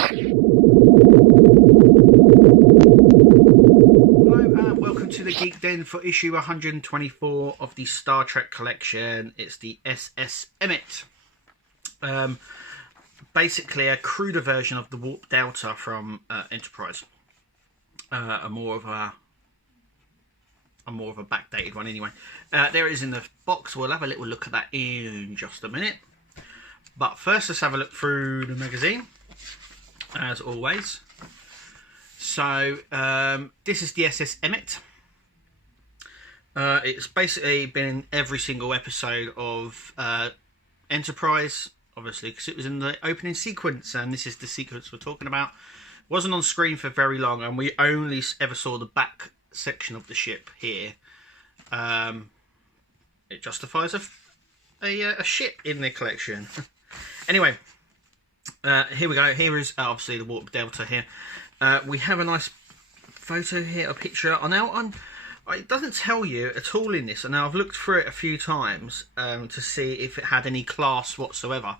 And welcome to the Geek Den for issue 124 of the Star Trek collection. It's the SS Emmette. Basically a cruder version of the Warp Delta from Enterprise. A more of a backdated one anyway. There it is in the box. We'll have a little look at that in just a minute. But first, let's have a look through the magazine, as always. So, this is the SS Emmette. It's basically been in every single episode of Enterprise, obviously, because it was in the opening sequence, and this is the sequence we're talking about. It wasn't on screen for very long, and we only ever saw the back section of the ship here. It justifies a ship in the collection. Anyway, here we go. Here is obviously the Warp Delta here. We have a nice photo here, a picture. Now, it doesn't tell you at all in this. And now I've looked through it a few times to see if it had any class whatsoever.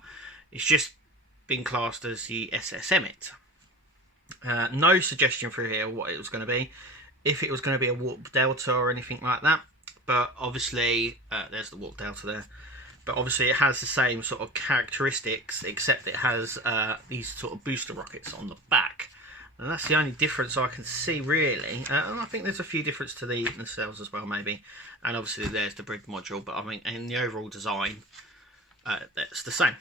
It's just been classed as the SS Emmette. No suggestion through here what it was going to be. If it was going to be a Warp Delta or anything like that. But obviously, there's the Warp Delta there. But obviously it has the same sort of characteristics, except it has these sort of booster rockets on the back. And that's the only difference I can see, really. And I think there's a few differences to the nacelles as well, maybe. And obviously there's the bridge module. But I mean, in the overall design, that's the same.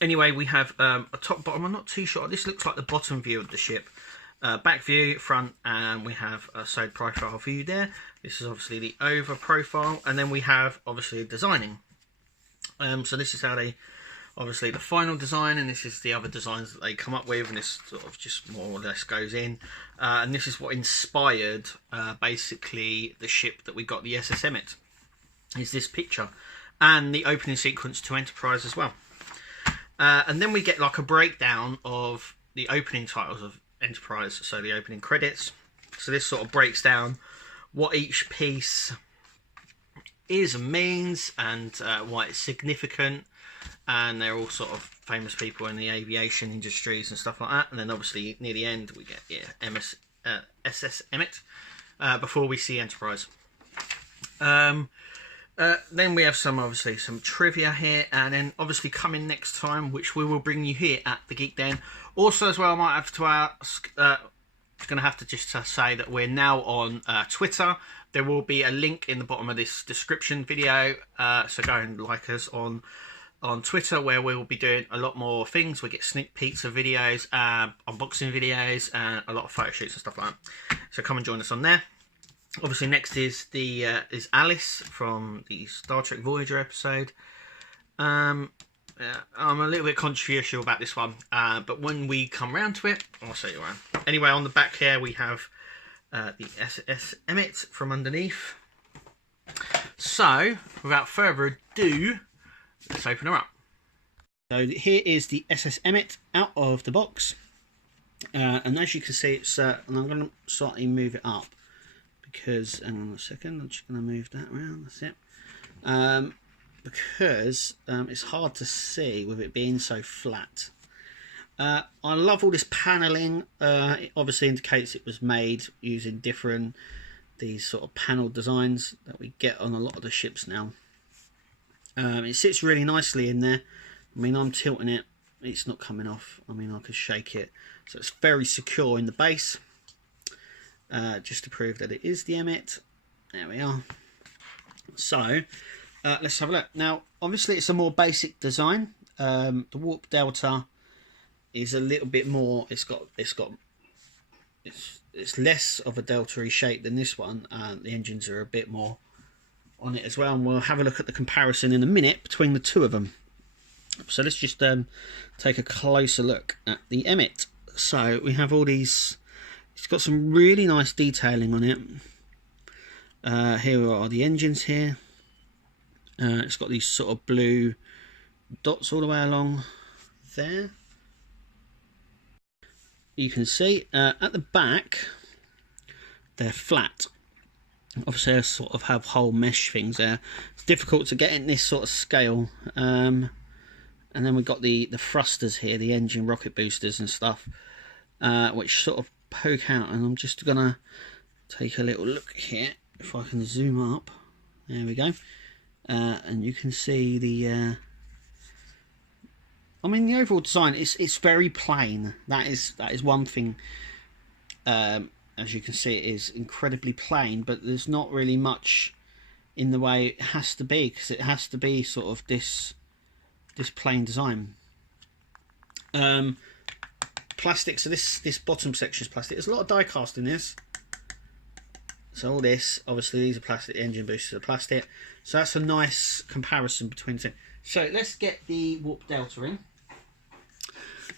Anyway, we have a top, bottom. I'm not too sure. This looks like the bottom view of the ship. Back view, front, and we have a side profile view there. This is obviously the over profile. And then we have, obviously, designing. So this is how they, obviously the final design, and this is the other designs that they come up with, and this sort of just more or less goes in. And this is what inspired basically the ship that we got, the SS Emmette, is this picture. And the opening sequence to Enterprise as well. And then we get like a breakdown of the opening titles of Enterprise, so the opening credits. So this sort of breaks down what each piece is and means, and why it's significant, and they're all sort of famous people in the aviation industries and stuff like that. And then obviously near the end we get SS Emmette before we see Enterprise. Then we have some trivia here, and then obviously coming next time, which we will bring you here at the Geek Den. Also as well, I might have to ask, going to have to just say that we're now on Twitter. There will be a link in the bottom of this description video, so go and like us on Twitter, where we will be doing a lot more things. We get sneak peeks of videos, unboxing videos, and a lot of photo shoots and stuff like that. So come and join us on there. Obviously, next is is Alice from the Star Trek Voyager episode. I'm a little bit controversial about this one, but when we come round to it, I'll show you around. Anyway, on the back here we have the SS Emmette from underneath. So, without further ado, let's open her up. So here is the SS Emmette out of the box, and as you can see, it's and I'm going to slightly move it up because, hang on a second, I'm just going to move that around. That's it. Because it's hard to see with it being so flat. I love all this paneling. It obviously indicates it was made using these sort of panel designs that we get on a lot of the ships now. It sits really nicely in there. I mean, I'm tilting it, it's not coming off. I mean, I could shake it, so it's very secure in the base. Just to prove that it is the Emmette. There we are. So let's have a look. Now, obviously, it's a more basic design. The Warp Delta is a little bit more. It's less of a delta-y shape than this one. The engines are a bit more on it as well, and we'll have a look at the comparison in a minute between the two of them. So let's just take a closer look at the Emmette. So we have all these. It's got some really nice detailing on it. Here are the engines here. It's got these sort of blue dots all the way along there. You can see at the back they're flat. Obviously, they sort of have whole mesh things there. It's difficult to get in this sort of scale. and then we've got the thrusters here, the engine rocket boosters and stuff, which sort of poke out. And I'm just gonna take a little look here if I can zoom up. There we go, and you can see the. I mean, the overall design it's very plain. That is one thing. As you can see, it is incredibly plain, but there's not really much in the way it has to be, because it has to be sort of this plain design. Plastic, so this bottom section is plastic. There's a lot of die cast in this. So all this, obviously these are plastic, the engine boosters are plastic. So that's a nice comparison between the two. So let's get the warp delta in.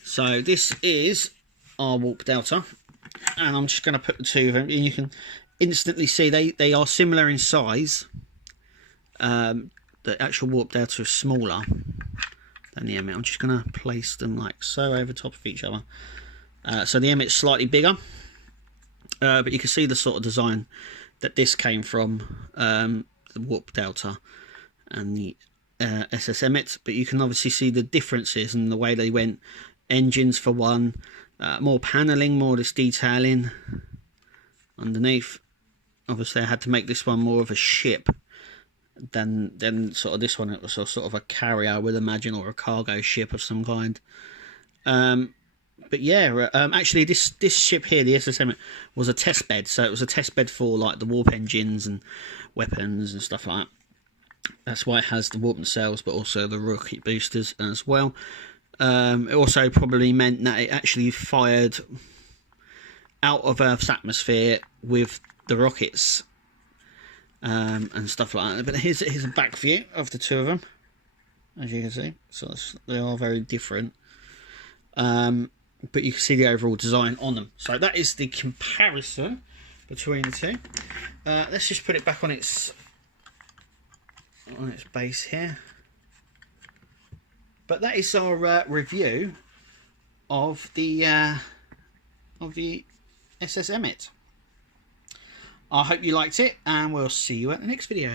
So this is our warp delta, and I'm just going to put the two of them, and you can instantly see they are similar in size. The actual warp delta is smaller than the Emmette. I'm just going to place them like so over top of each other. So the Emmette's slightly bigger, but you can see the sort of design that this came from, the warp delta and the SS Emmette. But you can obviously see the differences in the way they went. Engines for one, more panelling, more of this detailing underneath. Obviously I had to make this one more of a ship than sort of this one. It was sort of a carrier, I would imagine, or a cargo ship of some kind. But yeah, actually this ship here, the SS Emmette, was a test bed. So it was a test bed for like the warp engines and weapons and stuff like that. That's why it has the warp nacelles, but also the rocket boosters as well. It also probably meant that it actually fired out of Earth's atmosphere with the rockets and stuff like that. But here's a back view of the two of them, as you can see. So they are very different, but you can see the overall design on them. So that is the comparison between the two. Let's just put it back on its base here. But that is our review of the SS Emmette. I hope you liked it, and we'll see you at the next video.